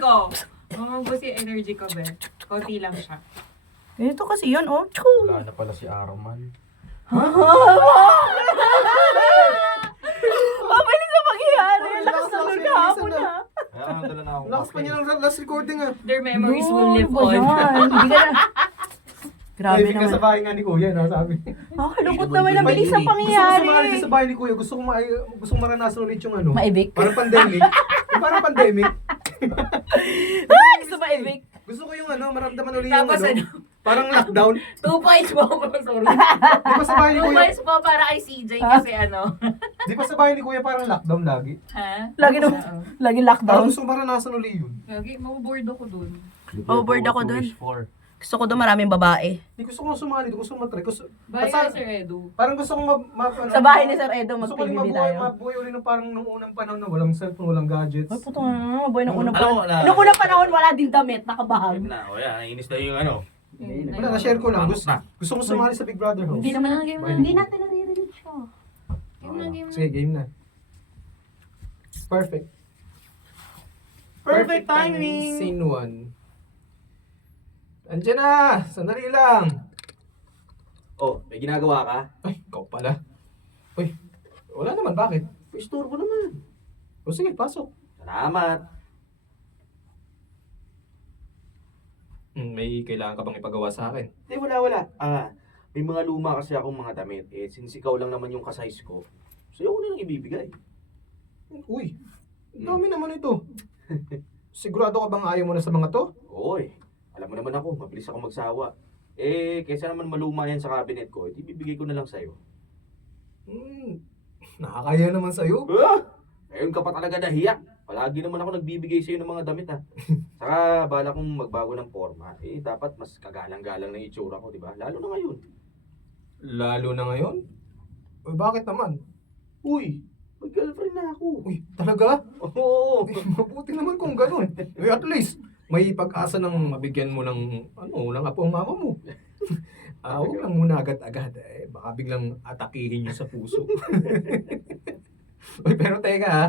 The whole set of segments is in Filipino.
ko. Mamabos yung energy ko, be. Konti lang siya. Ito kasi yun, oh. Wala na pala si Arman. Mabilis na mangyayari. Lakas na nun kahapon na. Kaya dala na akong Lakas pa niya ng last recording ah. Their memories will live Ano ba on. yan? Hindi ka na... Grabe Ay, naman. sa bahay nga ni Kuya, no, sabi. Oh, lungkot naman ang bilis ng Gusto ko pangyayari. sumali din sa bahay ni Kuya. Gusto kong maranasan ulit yung ano. Maibig? Parang pandemic. Yung parang pandemic. Ah, gusto maibig. Gusto ko yung ano, maramdaman ulit yung Tapos ano. Parang lockdown. 2 points po. Sorry. Di ba sa bahay ni 2 Kuya? points po para kay CJ kasi ano. Di ba sa bahay ni Kuya parang lockdown lagi? Ha? Lagi na, Oo. lagi Parang lockdown. gusto ko maranasan ulit yun. Lagi, maboboard ako dun. Overboard ako dun. Gusto ko doon maraming babae. Hindi gusto ko sumali, gusto ko matry. Bye kay Sir Edu. Parang gusto ko ano, Sa bahay ni Sir Edo, gusto ko rin mag-PBB mabuhay, tayo. mabuhay ulit ng parang nung unang panahon na walang cellphone, walang gadgets. Ay, puto nga. Boy, nung unang Ano, panahon. wala. Nung unang panahon, wala din damit. Nakabahag. Na, o yan, nainis na yung ano. Wala, na-share ko lang. Gusto ko sumali sa Big Brother house. Hindi naman, game na. hindi natin naririnig siya. Sige, game na. Perfect. Perfect timing! Scene 1. Andiyan na! Sandali lang! Oh, may ginagawa ka? Ay, ikaw pala. Uy, wala naman, bakit? Istorbo naman. O sige, pasok. Salamat. May kailangan ka bang ipagawa sa akin? Hindi, wala. May mga luma kasi akong mga damit. Eh, since ikaw lang naman yung kasize ko, sa'yo ko na lang ibibigay. Uy, ang dami naman ito. Sigurado ka bang ayaw mo na sa mga to? Oy, alam mo naman ako, mabilis ako magsawa. Eh, kaysa naman maluma yan sa cabinet ko, edi bibigay ko na lang sa'yo. Nakakaya naman sa'yo. Ah! Ngayon ka pa talaga nahiya. Palagi naman ako nagbibigay sa'yo ng mga damit ha. Saka bala kong magbago ng forma, eh dapat mas kagalang-galang ng itsura ko, di ba? Lalo na ngayon. Lalo na ngayon? Uy, bakit naman? Uy, may girlfriend na ako. Uy, talaga? Oo. Uy, mabuti naman kung ganun. Uy, at least, may pag-asa ng mabigyan mo ng, ng apo ang mama mo. Huwag lang muna agad-agad. Baka biglang atakihin niyo sa puso. Uy, pero teka ha.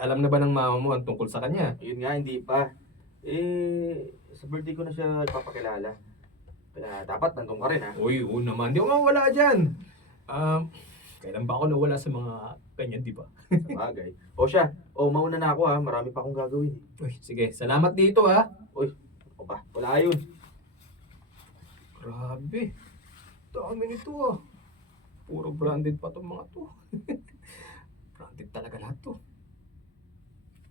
Alam na ba ng mama mo ang tungkol sa kanya? Yun nga, hindi pa. Eh, sa birthday ko na siya ipapakilala. Kaya dapat nandun ka rin ha. Uy, oo naman. Di ako mawala dyan. Kailan ba ako nawala sa mga ganyan, di ba? Bagay. O siya, mauna na ako ha. Marami pa akong gagawin. Uy, sige. Salamat dito ha. Uy, o ba? Wala yun. Grabe. Dami nito ah. Puro branded pa tong mga to. Branded talaga lahat to.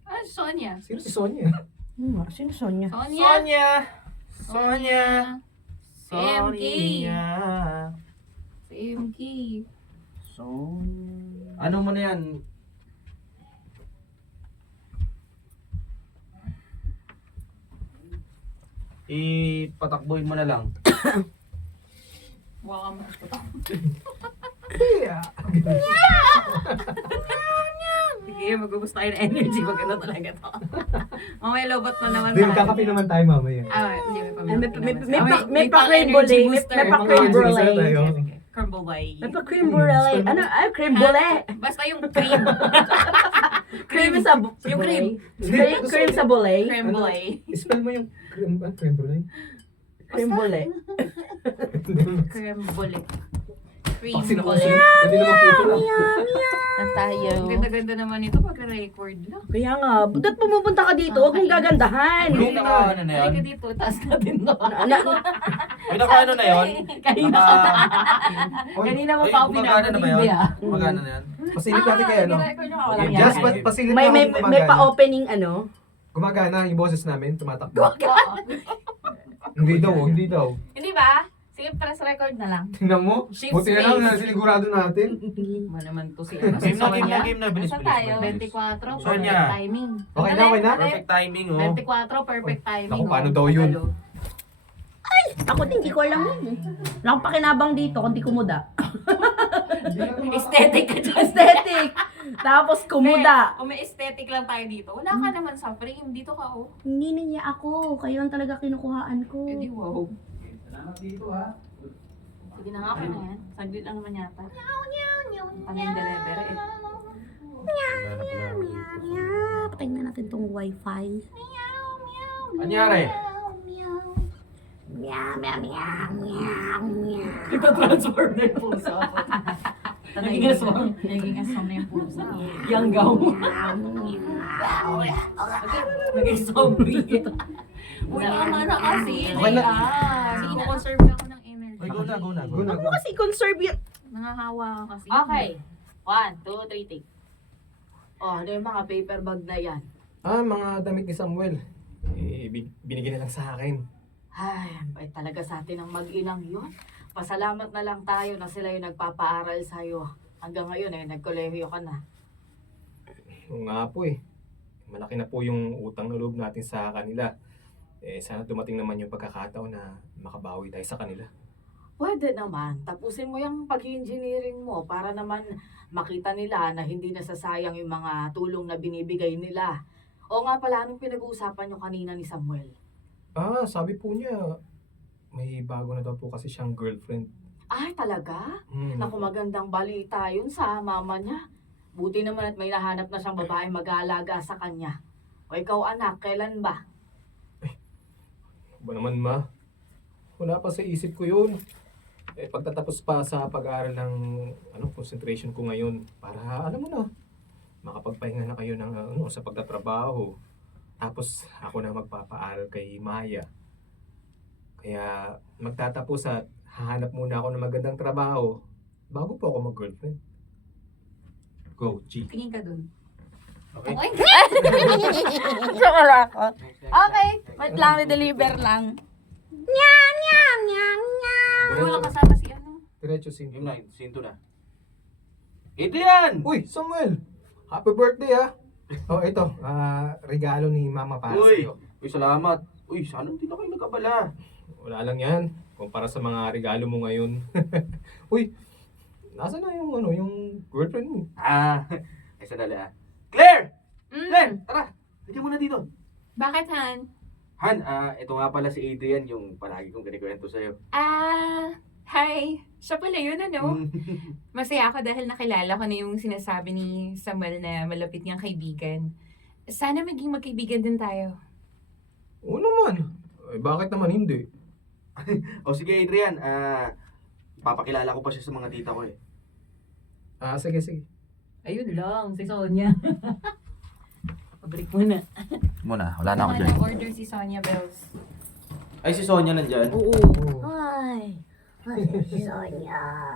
Ah, Sonia. Sino si Sonia? Sino Sonia? Sonia. Sonia! MK. Sonia! Si MK. Sonia. Ano mo na yan? Ipatakbuhin mo na lang. Waka mo. Yeah. Sige, magbubus tayo ng energy. Wag ano talaga to. Mamaya lobot na naman Hindi, magkakape naman tayo mamaya. Hindi, may May pa-creme brulee. May pa-creme brulee. Crumble by. May pa-creme brulee. Ano? Ay, creme brulee. Basta yung cream. Cream sa Yung cream. Cream sa brulee. Creme brulee. Spell mo yung creme brulee. Creme brulee. Creme brulee. Cream Kasi brulee. Pwede naman puto lang. Ang tayo. Ang ganda-ganda naman ito pagka-record lang. Kaya nga, ba't pumupunta ka dito? Huwag mong gagandahan. May naka-ano na yun? Halika dito, taas natin to. May naka-ano na yun? Kanina Kanina mo pa ako Gumagana na ba yun? pinapatindi ah. Gumagana na yan? Pasilip natin kaya, no? Record ako lang Just yan. pasilip May, na may, ako may gumagana. pa-opening ano. Gumagana yung boses namin, tumatakbo. Oo. Hindi daw, hindi daw. Hindi ba? Sige, press record na lang. Tingnan mo, Shift buti na lang space. na sinigurado natin. Ano naman to si Game na, bilis, Saan bilis, tayo? bilis. 24, Sonia. perfect timing. Okay na, okay na? Perfect timing, oh. 24, perfect timing. Naku, oh. paano daw yun? Ano? Ako din, hindi ko alam yun eh. Wala akong pakinabang dito, kundi kumuda. Aesthetic ka dyan. Aesthetic! Tapos kumuda. Kung may aesthetic lang tayo dito, wala ka naman sa frame. Dito ka, oh. Hindi na niya ako. Kayo lang talaga kinukuhaan ko. Eh di wow. Salamat dito ha. Sige na nga ako na yan. Saglit lang naman yata. Kami yung delivery eh. Patayin na natin tong wifi. Anyari? Meow, meow, meow, meow, meow. Ito-transform na yung puso. Naging aswang. Naging aswang na yung puso. Yang gaw. Naging zombie. Uy, tama na kasi. Okay na. Sige, conserve ako ng energy. Ay, go na. Go na. Ako kasi conserve yan. Nangahawa ka kasi. Okay. 1, 2, 3, take. Oh, ano yung mga paper bag na yan? Mga damit ni Samuel. Binigyan na lang sa akin. Ay, bait talaga sa atin ang mag-inang yun. Pasalamat na lang tayo na sila yung nagpapaaral sa'yo. Hanggang ngayon nagkolehiyo ka na. Oo nga po eh. Malaki na po yung utang na loob natin sa kanila. Sana dumating naman yung pagkakataon na makabawi tayo sa kanila. Pwede naman. Tapusin mo yung pag-engineering mo para naman makita nila na hindi nasasayang yung mga tulong na binibigay nila. O nga pala, anong pinag-uusapan nyo kanina ni Samuel? Sabi po niya, may bago na daw po kasi siyang girlfriend. Ay, talaga? Hmm. Naku, magandang balita yun sa mama niya. Buti naman at may nahanap na siyang babae mag-aalaga sa kanya. O ikaw anak, kailan ba? Ba naman ma? Wala pa sa isip ko yun. Pagtatapos pa sa pag-aaral ng concentration ko ngayon para alam mo na, makapagpahinga na kayo ng sa pagtatrabaho. Tapos ako na magpapaaral kay Maya. Kaya magtatapos at hahanap muna ako ng magandang trabaho bago po ako mag-girlfriend. Go, G. Tingin ka dun. Okay. Saka ako. Okay, wait lang, deliver lang. Meow, meow, meow, meow. Pero walang kasama si ano. Diretso sin. Yung 9, sinto na. Adrian! Uy, Samuel! Happy birthday ah! Oh, ito. Regalo ni Mama para Uy! sa'yo. Uy, salamat. Uy, sana hindi na kayo nagkabala. Wala lang yan. Kumpara sa mga regalo mo ngayon. Uy, nasa na yung girlfriend mo? Ay, sandali Claire! Claire, Mm. tara! Halika muna dito. Bakit, Han? Han, ito nga pala si Adrian, yung palagi kong kinikwento sa'yo. Hi. Siya pala yun, ano? Mm. Masaya ako dahil nakilala ko na yung sinasabi ni Samuel na malapit niyang kaibigan. Sana maging magkaibigan din tayo. Oo naman. Bakit naman hindi? O sige Adrian, papakilala ko pa siya sa mga tita ko eh. Sige, sige. Ayun lang, si Sonia. Pabalik muna. Muna, wala na Order si Sonia Bells. Ay, si Sonia nandyan. Oo. Oo. Ay, Sonia.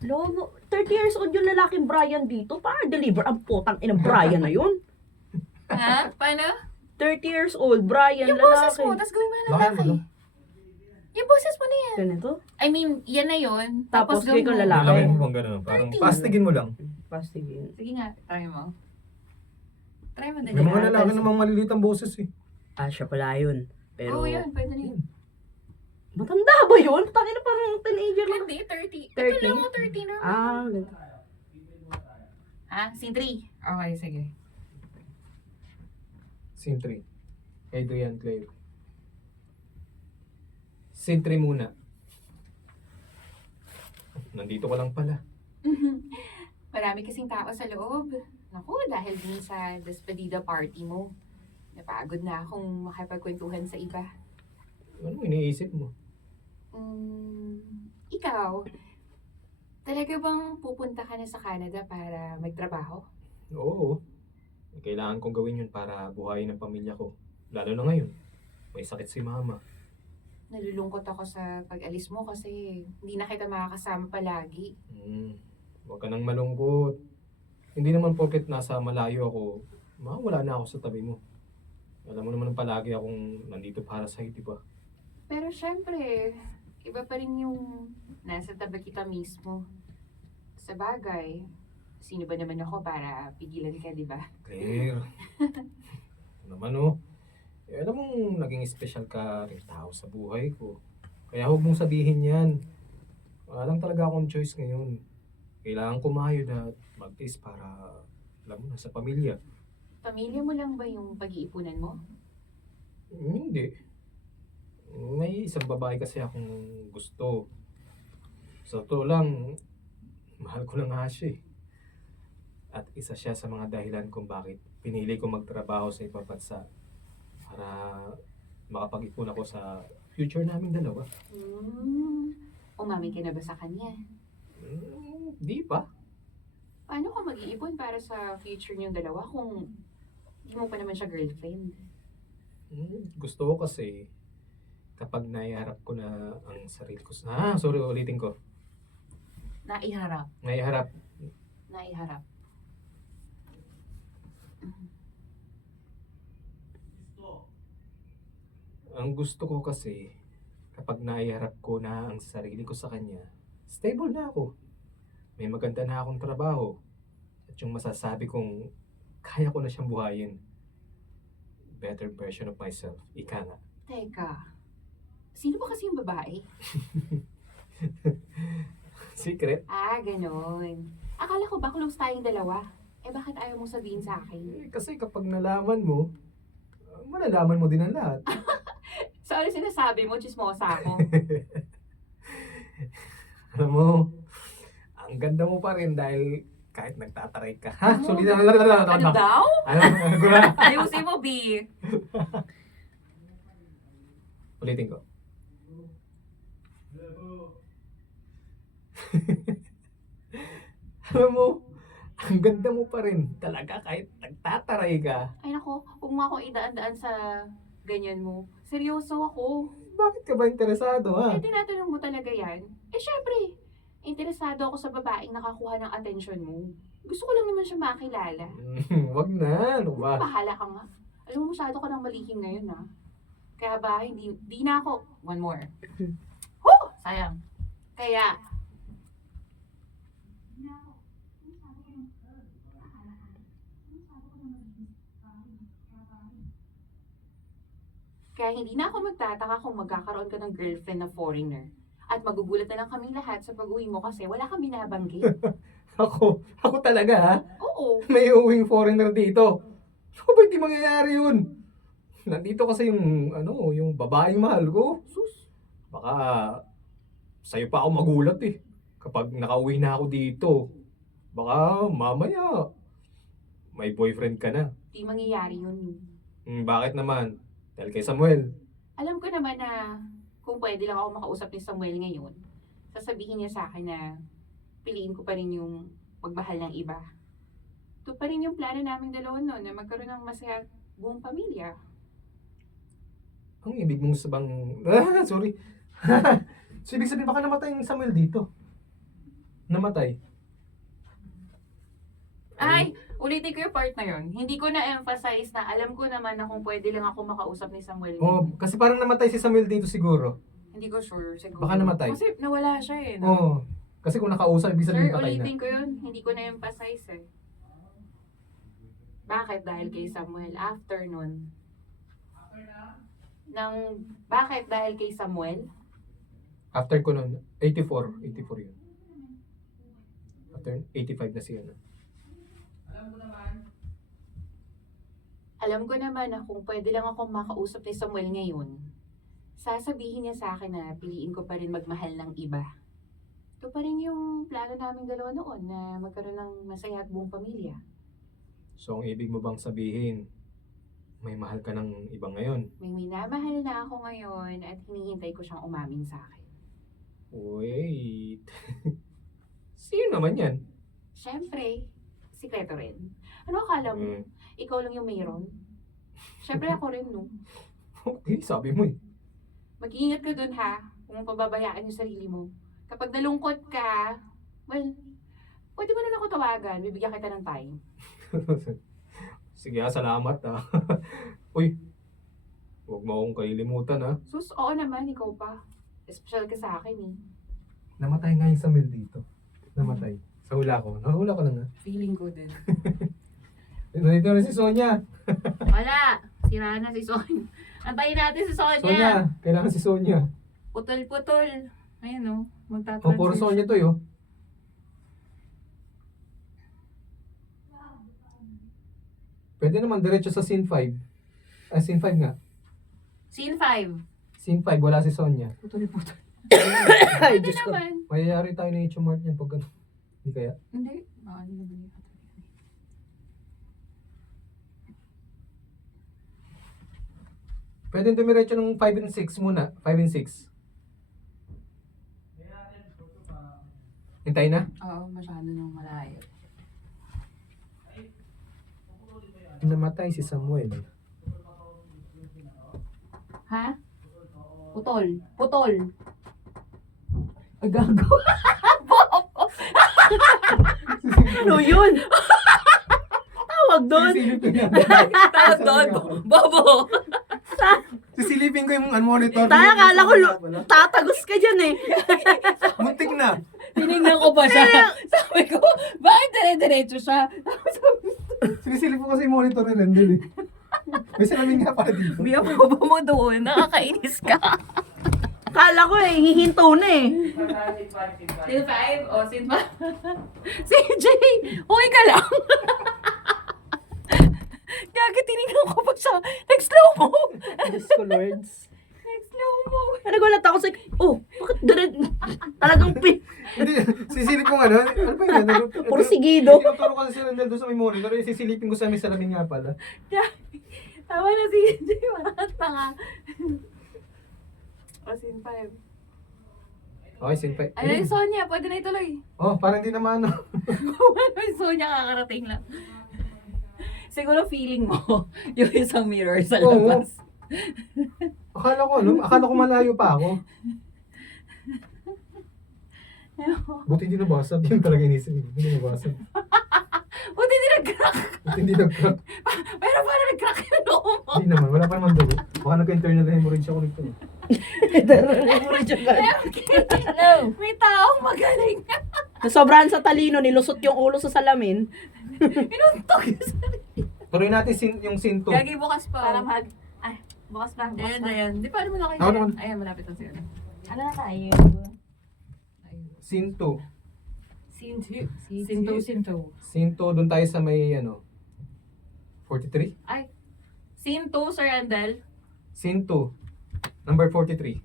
Lobo, 30 years old yung lalaking Brian dito. Para deliver ang putang inang Brian na yun. Ha? Paano? 30 years old, Brian, Yung boses lalaki. mo, tapos gawin mo na Bakit lalaki. ano? Yung boses mo na yan. Ganito? I mean, yan na yun. Tapos gawin ikaw mo. lalaki. Lalaki mo bang gano'n? Parang 30. pastigin mo lang. Pastigin. Sige nga, try mo. Try mo din. May mga lalaki namang maliliit ang boses eh. Siya pala yun. Pero, Oo, yun. Pwede na yun. matanda ba yun? Tangina parang teenager lang. Hindi, 30. 30? Ito lang mo, 30 na. Ganito. Scene 3. Okay, sige. Scene 3. Adrian, Claire. Scene 3 muna. Nandito ka lang pala. Marami kasing tao sa loob. Naku, dahil din sa despedida party mo. Napagod na akong makipagkwentuhan sa iba. Ano iniisip mo? Ikaw, talaga bang pupunta ka na sa Canada para magtrabaho? Oo. Kailangan kong gawin yun para buhayin ang pamilya ko. Lalo na ngayon. May sakit si mama. Nalulungkot ako sa pag-alis mo kasi hindi na kita makakasama palagi. Huwag ka nang malungkot. Hindi naman porket nasa malayo ako, mawala na ako sa tabi mo. Alam mo naman palagi akong nandito para sa'yo, di ba? Pero syempre, iba pa rin yung nasa tabi kita mismo. Sa bagay, sino ba naman ako para pigilan ka, di ba? Claire. Ano naman oh. Alam mong naging special ka rin tao sa buhay ko. Kaya huwag mong sabihin yan. Wala lang talaga akong choice ngayon. Kailangan kumayod at mag-taste para, alam mo na, sa pamilya. Pamilya mo lang ba yung pag-iipunan mo? Hindi. May isang babae kasi akong gusto. Sa totoo lang, mahal ko lang nga siya eh. At isa siya sa mga dahilan kung bakit pinili ko magtrabaho sa ibang bansa para makapag-ipon ako sa future naming dalawa. Umami ka na ba sa kanya? Di pa. Paano ka mag-iipon para sa future niyong dalawa kung di mo pa naman siya girlfriend? Gusto ko kasi kapag naiharap ko na ang sarili ko sorry, ulitin ko. Naiharap. Naiharap. Naiharap. Ang gusto ko kasi kapag naiharap ko na ang sarili ko sa kanya, stable na ako. May maganda na akong trabaho. At yung masasabi kong kaya ko na siyang buhayin. Better version of myself. Ika nga. Teka, sino ba kasi yung babae? Secret? Ganon. Akala ko ba close tayong dalawa? Bakit ayaw mong sabihin sa akin? Kasi kapag nalaman mo, malalaman mo din ang lahat. So, ano sinasabi mo? Chismosa ako. Alam mo, ang ganda mo pa rin dahil kahit nagtataray ka. Ha? Ano? Sorry na. Ano daw? Gula. Ayusin mo, B. Ulitin ko. Alam mo, ang ganda mo pa rin talaga kahit nagtataray ka. Ay nako, huwag mo akong idaan-daan sa ganyan mo. Seryoso ako. Bakit ka ba interesado, ha? Tinatanong mo talaga yan? Syempre, interesado ako sa babaeng nakakuha ng atensyon mo. Gusto ko lang naman siya makilala. Wag na, ano ba? Bahala ka nga. Alam mo, masyado ka nang malihim ngayon, ha? Kaya ba, di na ako. One more. Woo! Sayang. Kaya, hindi na ako magtataka kung magkakaroon ka ng girlfriend na foreigner. At magugulat na lang kaming lahat sa pag-uwi mo kasi wala kang binabanggit. Ako talaga, ha? Oo. May uwing foreigner dito. Ano ba hindi mangyayari yun? Nandito kasi yung babaeng mahal ko. Sus. Baka sa'yo pa ako magulat eh. Kapag nakauwi na ako dito, baka mamaya may boyfriend ka na. Di mangyayari yun. Bakit naman? Dahil kay Samuel. Alam ko naman na kung pwede lang ako makausap ni Samuel ngayon, sasabihin niya sa akin na piliin ko pa rin yung magmahal ng iba. Ito pa rin yung plano naming dalawa noon na magkaroon ng masaya buong pamilya. Ang ibig mong sabang... sorry. So, ibig sabihin baka namatay yung Samuel dito. Namatay. Ay, ulitin ko yung part na yun. Hindi ko na-emphasize na alam ko naman na kung pwede lang ako makausap ni Samuel. Kasi parang namatay si Samuel dito siguro. Hindi ko sure, siguro. Baka namatay. Kasi nawala siya eh. No? Oo. Kasi kung nakausap, ibig Sir, sabihin patay na. ulitin ko yun. Hindi ko na-emphasize eh. Bakit? Dahil kay Samuel. After nun. Bakit? Dahil kay Samuel? After ko nun, 84 yun. After 85 na siya. Alam ko naman na kung pwede lang ako makausap ni Samuel ngayon, sasabihin niya sa akin na piliin ko pa rin magmahal ng iba. Ito pa rin yung plano naming dalawa noon na magkaroon ng masaya at buong pamilya. So, ang ibig mo bang sabihin, may mahal ka ng ibang ngayon? May minamahal na ako ngayon at hinihintay ko siyang umamin sa akin. Wait. Sino naman yan? Siyempre, sikreto rin. Ano akala mo? Ikaw lang yung mayroon? Siyempre ako rin, no? Okay, sabi mo eh. Mag-iingat ka dun ha, kung pababayaan yung sarili mo. Kapag nalungkot ka, well, pwede mo na ako tawagan, bibigyan kita ng time. Sige salamat Uy, huwag mo akong kalilimutan ha. Sus, oo naman, ikaw pa. Special ka sa akin eh. Namatay nga yung Samuel dito. Namatay. Sa hula ko. Nahula ko na nga. Feeling ko din. Nandito na si Sonia. Wala! Sira na si Sonia. Antayin natin si Sonia. Sonia, kailangan si Sonia. Putol-putol. Ayun o, O, puro Sonia to yo. Pwede naman diretso sa scene 5. Scene 5 nga. Scene 5. Scene 5, wala si Sonia. Putol-putol. Ay, Pwede Diyos ko. naman. Mayayari tayo na i-mart niyan pag ano. Hindi kaya? Hindi. Baka di naman yun. Pwede dumiretso ng 5 and 6 muna. 5 and 6. Hintay na? Oo, masyado nang malayo. Namatay si Samuel. Ha? Putol. Putol. Ay, gago. Ano yun? Tawag doon. Sisilipin niya. Tawag doon. Bobo. Sisilipin ko yung monitor. Tayo, akala ko tatagos ka dyan eh. Muntik na. Tinignan ko pa siya. Sabi ko, bakit dire-diretso siya? Sinisilip ko kasi yung monitor ni Rendel eh. May salamin nga pala dito. Biya bobo mo doon. Nakakainis ka. Akala ko eh, hihinto na eh. Scene 5 o scene 5? CJ, okay ka lang? Gagi, tinignan ko pa siya. Nag-slow mo. Diyos ko, Lords. Nag-slow mo. Nagulat ako sa... Oh, bakit talagang Hindi, sisilip ko nga ano ba yun? Porsigido. Tinuturo kasi si Rendel doon sa may monitor. Sisilipin ko sa may salamin nga pala. Tama na si CJ. Marakat na nga. O scene 5. Okay, sin pa. Ano yung Sonia? Pwede na ituloy. Oh, parang hindi naman ano. Ano yung Sonia? Kakarating lang. Siguro feeling mo yung isang mirror sa Oo. labas. Akala ko malayo pa ako. Buti hindi nabasag. Yun talaga inisip. Hindi nabasag. Buti hindi nag-crack. Buti hindi nag-crack. Pero paano nag-crack yung noo mo? Hindi naman. Wala pa naman dugo. Baka nagka-internal hemorrhage ako nito. May taong magaling. Sobrahan sa talino, nilusot yung ulo sa salamin. Pinuntok yung sarili. Tuloy natin yung scene 2. Gagi, bukas pa. Para mag... Ay, bukas pa. Bukas Ayan, pa. ayan. Di paano mo na Ako kayo? naman. Ayan, malapit na siya. Ano na tayo? Scene 2. Scene 2. Sinto, sinto. Scene 2, doon tayo sa may 43? Ay. Scene 2, Sir Andel. Scene 2. Number 43.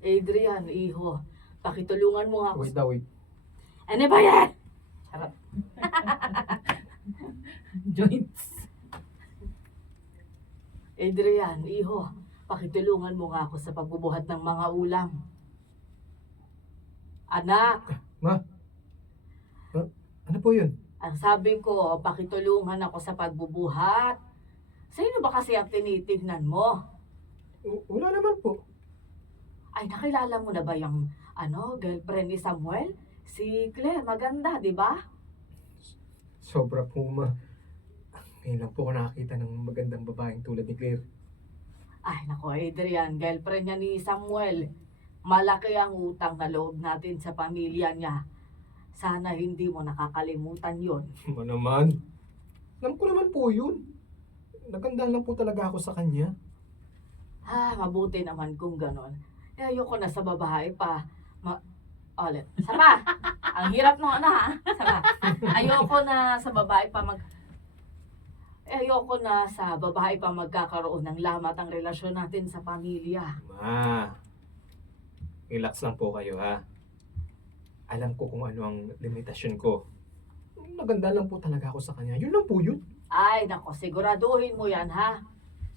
Adrian, iho. Pakitulungan mo nga ako. Wait daw, wait. Ano ba yan? Joints. Adrian, iho. Pakitulungan mo nga ako sa pagbubuhat ng mga ulam. Anak, Ano po yun? ang sabi ko, pakitulungan ako sa pagbubuhat. Sino ba kasi ang tinitignan mo? Wala naman po. Ay, nakilala mo na ba yung girlfriend ni Samuel? Si Claire, maganda, di ba? Sobra po ngayon lang po ako nakakita ng magandang babaeng tulad ni Claire. Ay, nako, Adrian, girlfriend niya ni Samuel. Malaki ang utang na loob natin sa pamilya niya. Sana hindi mo nakakalimutan yon. Ano naman? Alam ko naman po yun. Nagandaan lang po talaga ako sa kanya. Mabuti naman kung ganon. Ayoko na sa babae pa. Ulit. Sama! Ang hirap nung Sama. Ayoko na sa babae pa Ayoko na sa babae pa magkakaroon ng lamat ang relasyon natin sa pamilya. Relax lang po kayo ha. Alam ko kung ano ang limitasyon ko. Naganda lang po talaga ako sa kanya. Yun lang po yun. Ay, nako, siguraduhin mo yan, ha?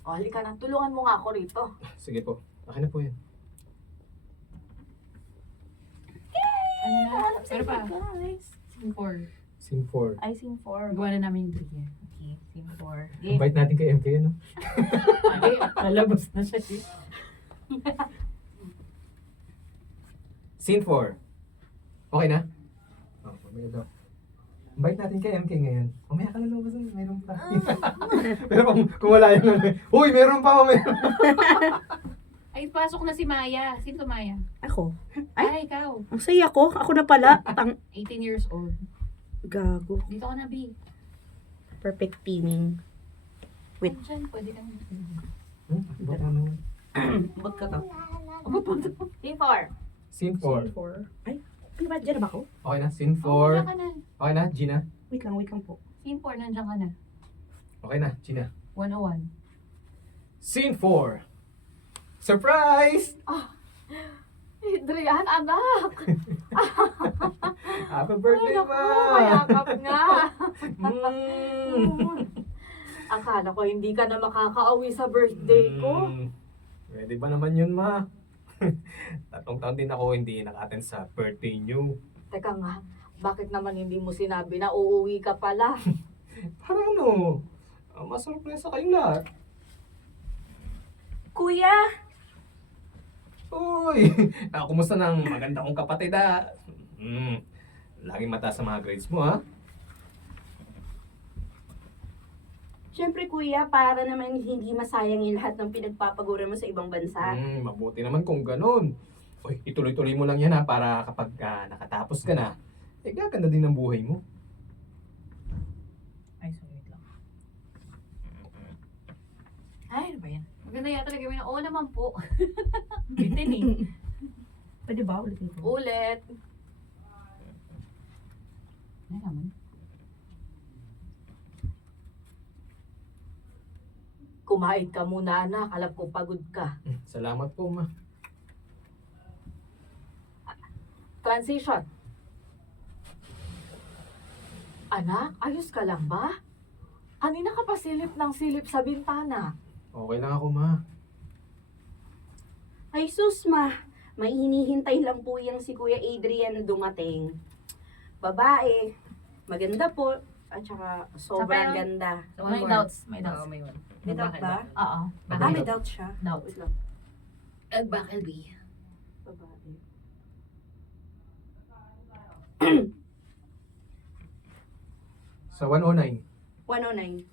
O, halika na, tulungan mo nga ako rito. Sige po. Akin na po yan. Ano na? Pero pa. Scene 4. Scene 4. I sing for. Gawa na namin yung trivia. Okay, scene 4. Invite natin kay MK, no? Malabas na siya. Scene 4. Okay na? Mamaya daw. Invite natin kay MK ngayon. Mamaya ka lalabas na, mayroon pa. Pero kung wala yun, uy, meron pa mamaya. Ay, pasok na si Maya. Sino to Maya? Ako. Ay, ikaw. Ang saya ko. Ako na pala. 18 years old. Gago. Dito ka na, B. Perfect teaming. Wait. Diyan, pwede kang... Baka naman. Ba't ka to? Team 4. Scene 4. Ay, ano ba? Diyan na ba ako? Okay na? Scene Oh, 4. ka na. Okay na, Gina? Wait lang po. Scene 4, nandiyan ka na. Okay na, Gina. 101. Scene 4. Surprise! Adrian, anak! Happy birthday, Ay, ma! naku, mayakap nga. Mm. Akala ko hindi ka na makakauwi sa birthday ko. Pwede ba naman yun, ma? 3 taon din ako hindi naka-attend sa birthday niyo. Teka nga, bakit naman hindi mo sinabi na uuwi ka pala? Para ano? Masurpresa kayong lahat. Kuya, Uy! Kumusta ng maganda kong kapatid, ha? Laging mataas sa mga grades mo, ha? syempre kuya, para naman hindi masayang yung lahat ng pinagpapaguran mo sa ibang bansa. Mabuti naman kung ganun. Uy, ituloy-tuloy mo lang yan, ha? Para kapag nakatapos ka na, gaganda din ang buhay mo. Ay, sorry lang. Ay, ano ba yan? Maganda yata talaga gawin na, oo naman po. Bitin eh. Pwede ba ulitin ko? Ulit. Ay, naman. Kumain ka muna, anak. Alam kong pagod ka. Salamat po, ma. Transition. Anak, ayos ka lang ba? Kanina ka pa silip ng silip sa bintana. Okay lang ako, ma. Ay sus ma, may hinihintay lang po yung si Kuya Adrian na dumating. Babae, maganda po, at saka sobrang Saka ganda. May doubts. May Oo, may one. May doubt ba? Oo. May doubt siya. Doubt. Wait lang. Bakal B. Babae. Sa 109. 109.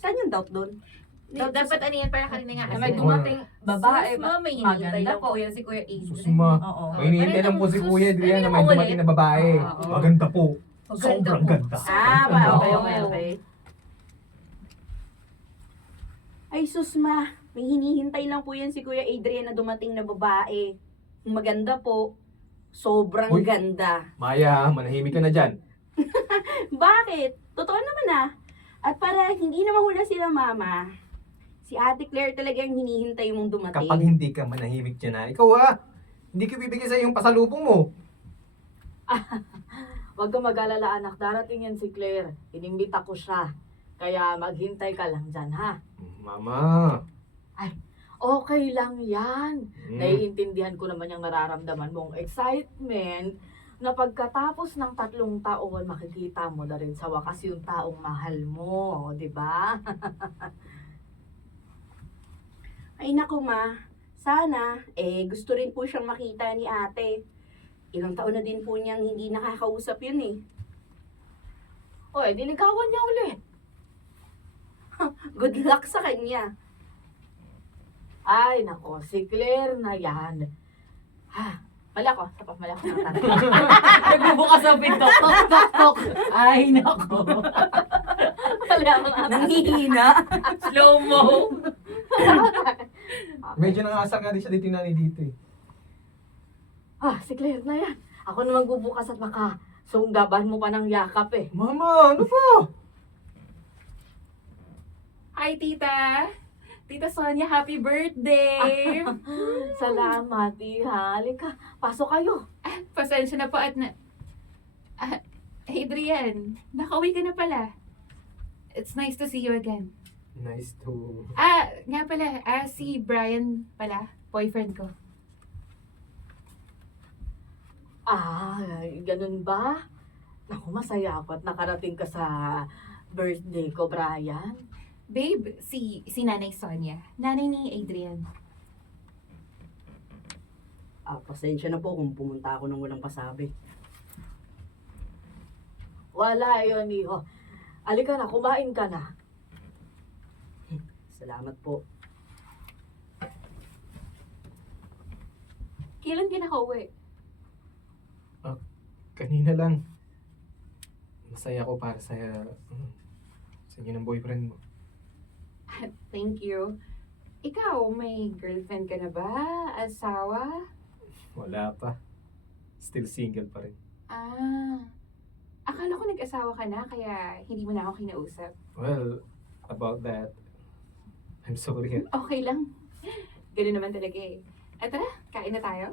Saan yung doubt doon? Dapat ano yan, para kanina nga. Na may Kasi- dumating babae. Sus, ma, may hinihintay maganda lang po. po yan si Kuya Adrian. Susuma. Oo. May hinihintay lang po si Sus, Kuya Adrian na ano may ulit? dumating na babae. Oo. Maganda po. Maganda Sobrang po. ganda. Okay, Oo. okay, okay. Ay sus ma, may hinihintay lang po yan si Kuya Adrian na dumating na babae. Maganda po. Sobrang Uy. ganda. Maya, manahimik ka na dyan. Bakit? Totoo naman ah. At para hindi na mahula sila mama, si Ate Claire talagang hinihintay mong dumating. Kapag hindi ka manahimik dyan, ha? Ikaw, ha? Hindi ko bibigay sa yung pasalubong mo. Huwag ka mag-alala, anak. Darating yan si Claire. Inimbita ko siya. Kaya maghintay ka lang dyan, ha? Mama. Okay lang yan. Mm. Naiintindihan ko naman yung nararamdaman mong excitement na pagkatapos ng 3 taon, makikita mo na rin sa wakas yung taong mahal mo, di ba? Ay naku ma, sana, gusto rin po siyang makita ni ate. Ilang taon na din po niyang hindi nakakausap yun eh. O, diligawan niya ulit. Good luck sa kanya. Ay, nako, si Claire na yan. Ha, mali ako. Mali ako. Nagbubukas ang pinto. Tok, tok, tok. Ay, nako. Mali ako. Nangihina. Slow-mo. Medyo nangasar nga din siya dito yung nanay dito, eh. Ah, si Claire na yan. Ako na magbubukas at baka sunggaban mo pa ng yakap eh. Mama, ano pa? Hi, tita. Tita Sonia, happy birthday! Salamat, iha. Halika, pasok kayo. Pasensya na po at na... Adrian, nakauwi ka na pala. It's nice to see you again. Nice to... Nga pala, si Brian pala, boyfriend ko. Ah, ganun ba? Naku, masaya ako at nakarating ka sa birthday ko, Brian. Babe, si Nanay Sonia. Nanay ni Adrian. Pasensya na po kung pumunta ako nang walang pasabi. Wala yun, iho. Halika na, kumain ka na. Salamat po. Kailan ka nakauwi? Kanina lang. Masaya ako para sa inyo ng boyfriend mo. Thank you. Ikaw, may girlfriend ka na ba? Asawa? Wala pa. Still single pa rin. Akala ko nag-asawa ka na, kaya hindi mo na ako kinausap. Well, about that, I'm sorry. Okay lang. Ganun naman talaga eh. Tara, kain na tayo.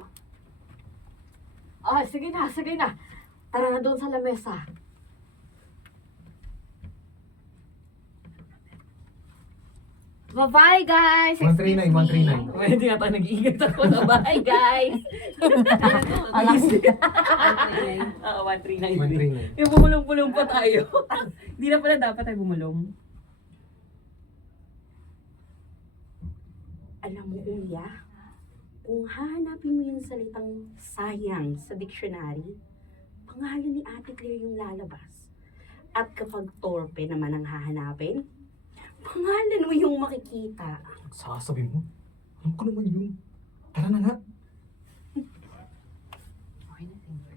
Sige na, sige na. Tara na doon sa lamesa. Bye-bye, guys! 139, 139. Ay, hindi nga tayo nag-iingat ako na bye, guys! Alas. Oo, 139. 139. Yung bumulong-bulong pa tayo. Hindi na pala dapat tayo bumulong. Alam mo, Kuya, kung hahanapin mo yung salitang sayang sa dictionary, pangalan ni Ate Claire yung lalabas. At kapag torpe naman ang hahanapin, pangalan mo yung makikita. Sasabi mo? Alam ko naman yun. Tara na nga. Okay na, thank you.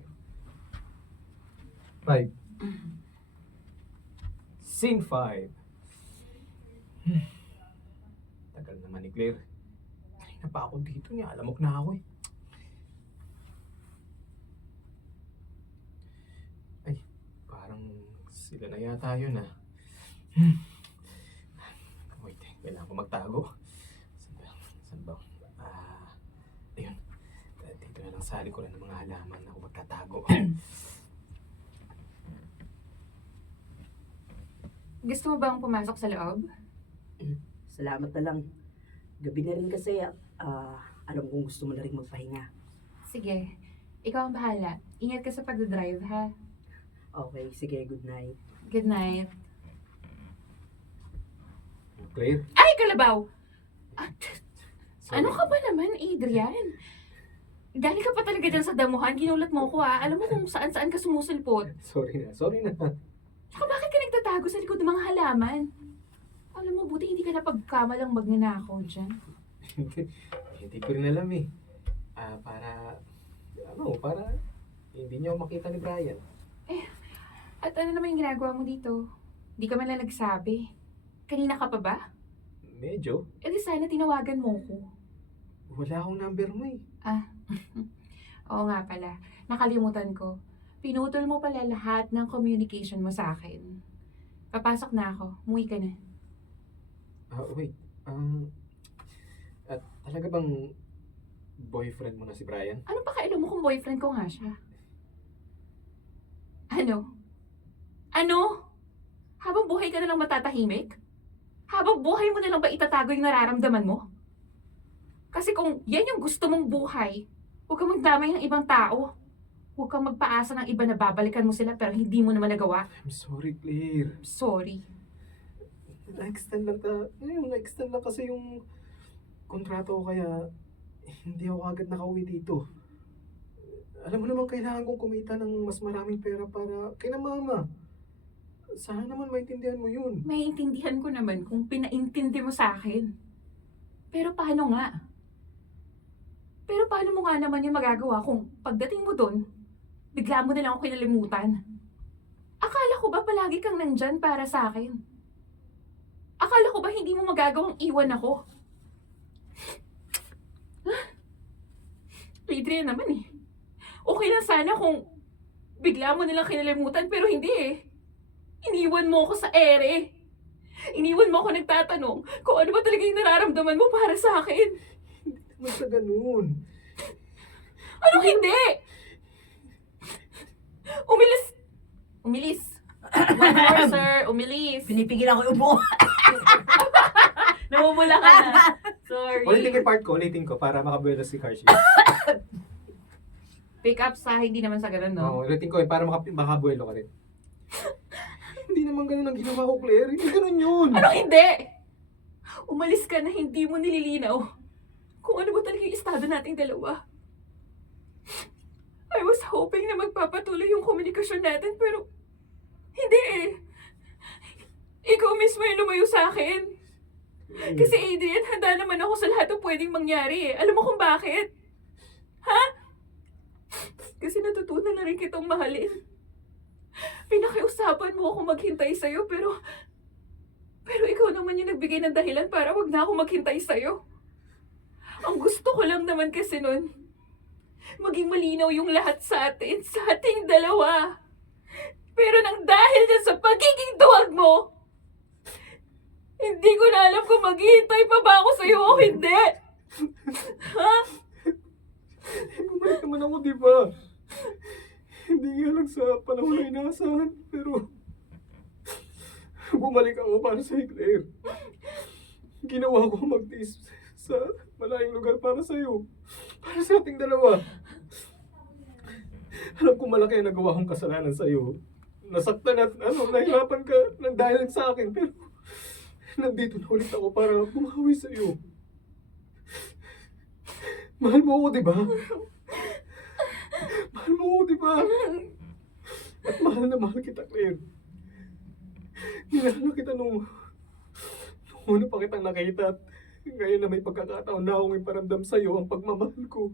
5. Scene 5. Tagal naman ni Claire. Kanina pa ako dito niya. Alamok na ako eh. Ay, parang sila na yata yun ah. Wait, kailangan ko magtago. Saan ba? Ayun. Dito na lang sa likuran ng mga halaman ako magtatago. Gusto mo bang pumasok sa loob? Salamat na lang. Gabi na rin kasi at alam kong gusto mo na rin magpahinga. Sige, ikaw ang bahala. Ingat ka sa pagdadrive, ha? Okay, sige, good night. Good night. Claire? Ay, kalabaw! Sorry. Ano ka ba naman, Adrian? Galing ka pa talaga dyan sa damuhan. Ginulat mo ko, ah. Alam mo kung saan-saan ka sumusulpot. Sorry na. Sorry na. Tsaka bakit ka nagtatago sa likod ng mga halaman? Alam mo, buti hindi ka napagkamalang magnanakaw dyan. Hindi ko rin alam eh. Para hindi niya ako makita ni Brian. At ano naman yung ginagawa mo dito? Hindi ka man lang nagsabi. Kanina ka pa ba? Medyo. E di sana tinawagan mo ko. Wala akong number mo eh. Oo nga pala. Nakalimutan ko. Pinutol mo pala lahat ng communication mo sa akin. Papasok na ako. Umuwi ka na. Wait. At talaga bang boyfriend mo na si Brian? Ano pa kailan mo kung boyfriend ko nga siya? Ano? Ano? Habang buhay ka na lang matatahimik? Habang buhay mo na lang ba itatago yung nararamdaman mo? Kasi kung yan yung gusto mong buhay, huwag kang magdamay ng ibang tao. Huwag kang magpaasa ng iba na babalikan mo sila pero hindi mo naman nagawa. I'm sorry, Claire. Sorry. Na-extend lang kasi yung kontrato ko kaya hindi ako agad nakauwi dito. Alam mo naman kailangan kong kumita ng mas maraming pera para kina mama. Sana naman maintindihan mo yun. Maiintindihan ko naman kung pinaintindi mo sa akin. Pero paano nga? Pero paano mo nga naman yung magagawa kung pagdating mo doon, bigla mo na lang ako kinalimutan? Akala ko ba palagi kang nandyan para sa akin? Akala ko ba hindi mo magagawang iwan ako? Adrian naman eh. Okay lang sana kung bigla mo nilang kinalimutan pero hindi eh. Iniwan mo ako sa ere. Iniwan mo ako nagtatanong kung ano ba talaga yung nararamdaman mo para sa akin. Huwag sa ganun. Ano hindi? Umilis. One more, sir. Umilis. Pinipigilan ko yung buo. Namumula ka na. Sorry. Ulitin ko yung part ko, ulitin ko para makabuelo si Karshi. Pick up sa hindi naman sa ganun, no? Oo, ulitin ko para makabuelo ka rin. Hindi naman ganun ang ginawa ko, Claire. Hindi ganun yun. Ano hindi? Umalis ka na hindi mo nililinaw kung ano ba talaga yung estado nating dalawa. I was hoping na magpapatuloy yung komunikasyon natin pero hindi eh. Ikaw mismo yung lumayo sa akin. Kasi Adrian, handa naman ako sa lahat ng pwedeng mangyari eh. Alam mo kung bakit? Ha? Kasi natutunan na rin kitang mahalin. Pinakiusapan mo ako maghintay sa'yo pero ikaw naman yung nagbigay ng dahilan para wag na ako maghintay sa'yo. Ang gusto ko lang naman kasi nun, maging malinaw yung lahat sa atin, sa ating dalawa. Pero nang dahil dyan sa pagiging duwag mo, hindi ko na alam kung maghihintay pa ba ako sa'yo o hindi. Ha? Bumalik naman ako, di ba? Hindi nga lang sa panahon na inaasahan, pero bumalik ako para sa Claire. Ginawa ko magtiis sa malayong lugar para sa'yo. Para sa ating dalawa. Alam ko malaki ang nagawa kong kasalanan sa'yo. Nasaktan at nahirapan ka ng dahil sa akin, pero nandito na ulit ako para bumawi sa'yo. Mahal mo ako, di ba? Mahal mo ako, di ba? At mahal na mahal kita, Claire. Nilalang kita nung una pa kitang nakita at ngayon na may pagkakataon na akong iparamdam sa'yo ang pagmamahal ko.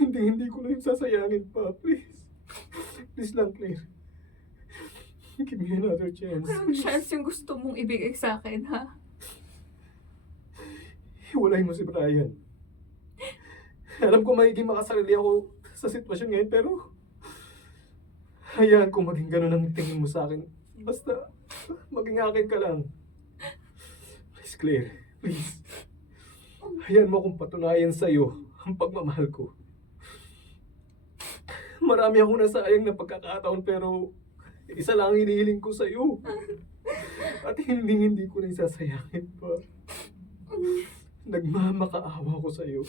Hindi ko na yung sasayangin pa. Please. Please lang, Claire. Give me another chance. Anong chance yung gusto mong ibigay sa akin, ha? Hiwalay mo si Brian. Alam ko magiging makasarili ako sa sitwasyon ngayon, pero hayaan kong maging ganun ang tingin mo sa akin. Basta, maging akin ka lang. Please, Claire. Please. Hayaan mo akong patunayan sa'yo ang pagmamahal ko. Marami akong nasayang na pagkakataon, pero isa lang ang hinihiling ko sa'yo. At hindi ko na isasayangin pa. Nagmamakaawa ko sa'yo.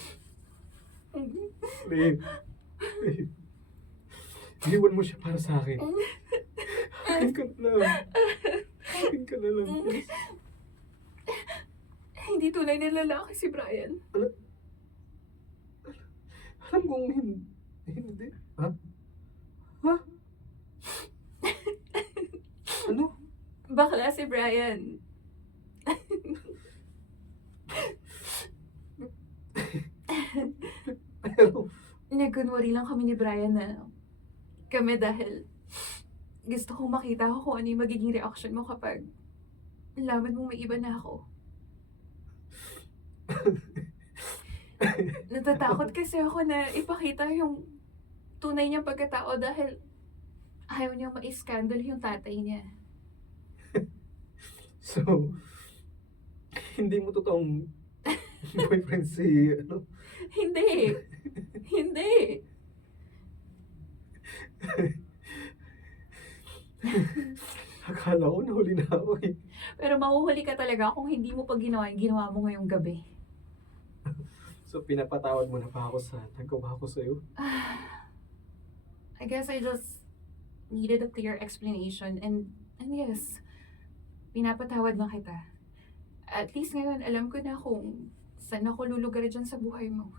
Babe. Babe. Iwan mo siya para sa akin. Akin ka na lang. Akin ka na lang. Please. Hindi tunay na lalaki si Brian. Alam kong hindi. Ha? Ha? Ano? Bakla si Brian. Pero, Nagkunwari lang kami ni Brian na kami dahil gusto kong makita ko kung ano yung magiging reaction mo kapag nalaman mong may iba na ako. Natatakot kasi ako na ipakita yung tunay niyang pagkatao dahil ayaw niyang ma-scandal yung tatay niya. so, hindi mo totoong boyfriend si, Hindi! Hindi! Akala ko nahuli na ako eh. Pero mahuhuli ka talaga kung hindi mo pa ginawa yung ginawa mo ngayong gabi. So, pinapatawad mo na pa ako sa nagawa ko sa'yo. I guess I just needed a clear explanation and yes, pinapatawad na kita. At least ngayon alam ko na kung saan ako lulugar dyan sa buhay mo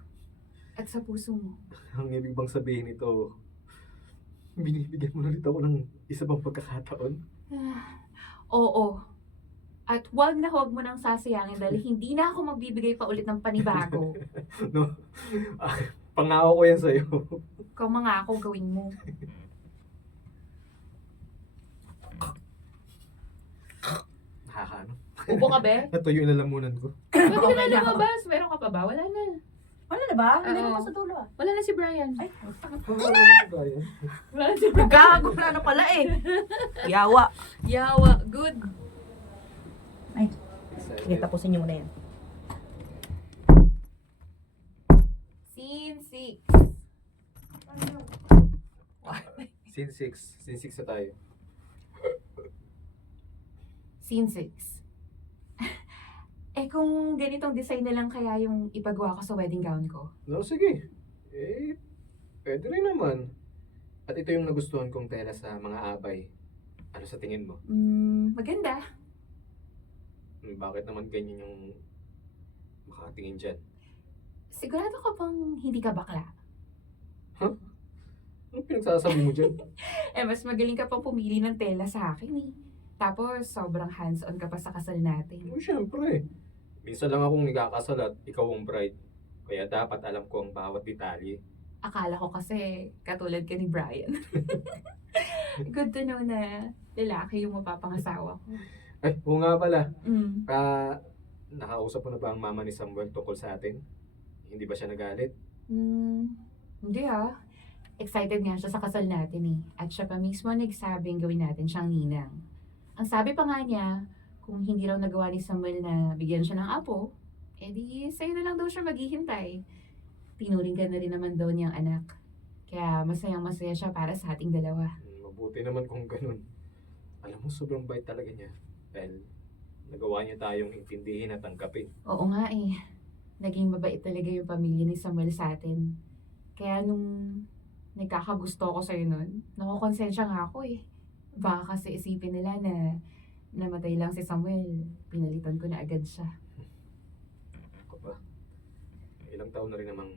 at sa puso mo. Ang ibig bang sabihin nito, binibigyan mo na ulit ako ng isa pang pagkakataon? Oo. At huwag mo nang sasayangin dahil hindi na ako magbibigay pa ulit ng panibago. No? Pangako ko yan sa'yo. Kung mangako gawin mo. Nakakaano? Upo ka, be? Natuyo yung lalamunan ko. Pwede ka Okay na na. lumabas. Meron ka pa ba? Wala na. Wala na ba? Hindi Oo. na pa sa dulo ah. Wala na si Brian. Ay, Wala na si Brian. Wala na si Brian. gago na na pala eh. Yawa. Yawa. Good. Sige, tapusin niyo muna yan. Scene 6. Scene 6. Scene 6 na tayo. Scene 6. Eh kung ganitong design na lang kaya yung ipagawa ko sa wedding gown ko. No, sige. Pwede rin naman. At ito yung nagustuhan kong tela sa mga abay. Ano sa tingin mo? Maganda. Bakit naman ganyan yung makatingin dyan? Sigurado ka bang hindi ka bakla? Ano pinagsasabi mo dyan? Eh mas magaling ka pang pumili ng tela sa akin eh. Tapos sobrang hands-on ka pa sa kasal natin. Siyempre. Minsan lang akong nagkakasal at ikaw ang bride. Kaya dapat alam ko ang bawat detalye. Akala ko kasi katulad ka ni Brian. Good to know na lalaki yung mapapangasawa ko. Ay, oo nga pala. Mm. Nakausap mo na ba ang mama ni Samuel tungkol sa atin? Hindi ba siya nagalit? Hindi ah. Excited nga siya sa kasal natin eh. At siya pa mismo nagsabing gawin natin siyang ninang. Ang sabi pa nga niya, kung hindi raw nagawa ni Samuel na bigyan siya ng apo, edi sa'yo na lang daw siya maghihintay. Tinuring ka na rin naman daw niyang anak. Kaya masayang-masaya siya para sa ating dalawa. Mabuti naman kung ganun. Alam mo, sobrang bait talaga niya. Dahil nagawa niya tayong intindihin at tanggapin. Oo nga eh. Naging mabait talaga yung pamilya ni Samuel sa atin. Kaya nung nagkakagusto ko sa'yo nun, nakukonsensya nga ako eh. Baka kasi isipin nila na namatay lang si Samuel. Pinalitan ko na agad siya. Ako pa. Ilang taon na rin namang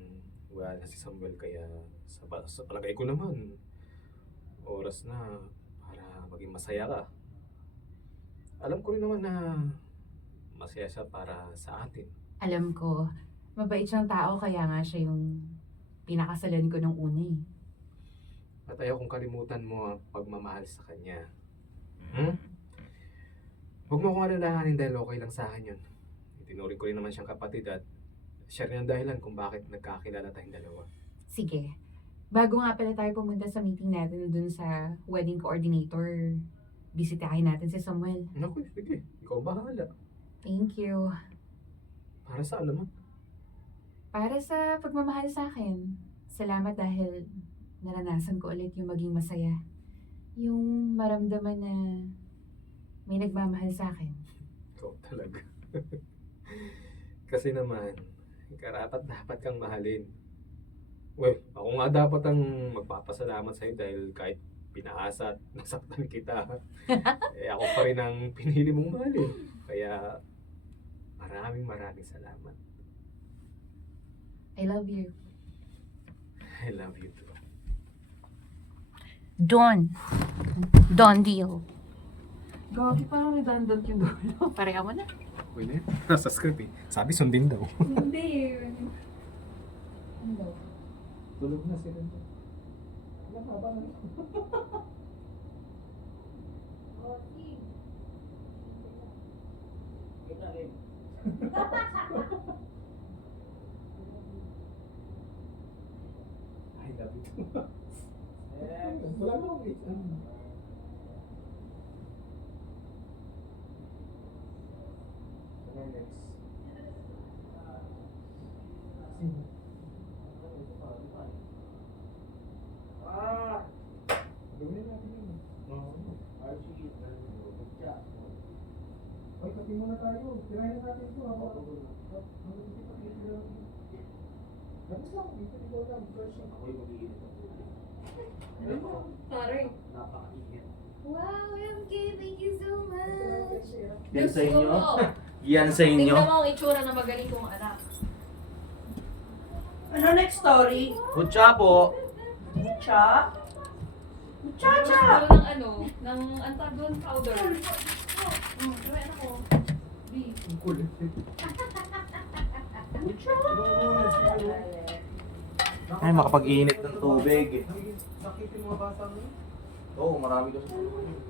wala na si Samuel, kaya sa palagay ko naman, oras na para maging masaya ka. Alam ko rin naman na masaya siya para sa atin. Alam ko, mabait siyang tao kaya nga siya yung pinakasalan ko nung una eh. At ayaw kong kalimutan mo ang pagmamahal sa kanya. Hmm? Huwag mo akong alalahanin dahil okay lang sa akin yun. Itinuring ko rin naman siyang kapatid at siya rin ang dahilan kung bakit nagkakilala tayong dalawa. Sige. Bago nga pala tayo pumunta sa meeting natin dun sa wedding coordinator, bisitahin natin si Samuel. Naku, sige. Ikaw bahala. Thank you. Para saan naman? Para sa pagmamahal sa akin. Salamat dahil naranasan ko ulit yung maging masaya. Yung maramdaman na may nagmamahal sa akin. Ikaw talaga. Kasi naman, karapat dapat kang mahalin. Well, ako nga dapat ang magpapasalamat sa'yo dahil kahit pinahasa at nasaktan kita, ako pa rin ang pinili mong mahalin. Kaya maraming salamat. I love you. I love you too. Don deal. Gagi, parang redundant yung dulo. Pareha mo na. Okay na yun. Nasa script eh. Sabi sundin daw. Hindi. Ano daw? Tulog na sila. Wala ka ba na? I love you too. Wala mo akong next. Sino? Gawin natin yun. Ay, pati muna tayo. Tirahin natin ito. Tapos lang, dito ikaw lang. Ako'y mag-iinit. Sorry. Napakainit. Wow, MK, thank you so much. Yan sa inyo? Yan sa inyo? Tingnan mo ang itsura na magaling kong anak. Ano next story? Kutsa po. Cha? Cha-cha! Gusto ng ano, ng antagon powder. Try ako. B. Ang kulit eh. Ay, makapag-init ng tubig. Nakitin mga bata mo? Oo, marami kasi tulungan yun.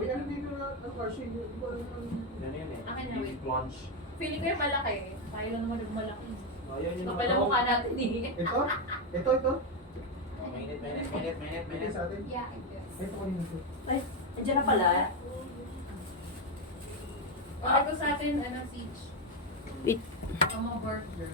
Uy, ano dito na Carshane? Di ba naman? Yan yun eh. Akin na, wait. Plunge. Feeling ko yung malaki. Tayo lang naman yung malaki. Ayan yun. Kapal ang mukha natin eh. Ito? Ito? Mainit. Pwede sa atin? Yeah, I guess. Ito ko rin ito. Andiyan na pala. Okay ko sa atin, ano, siege. Wait. Ang mga burger.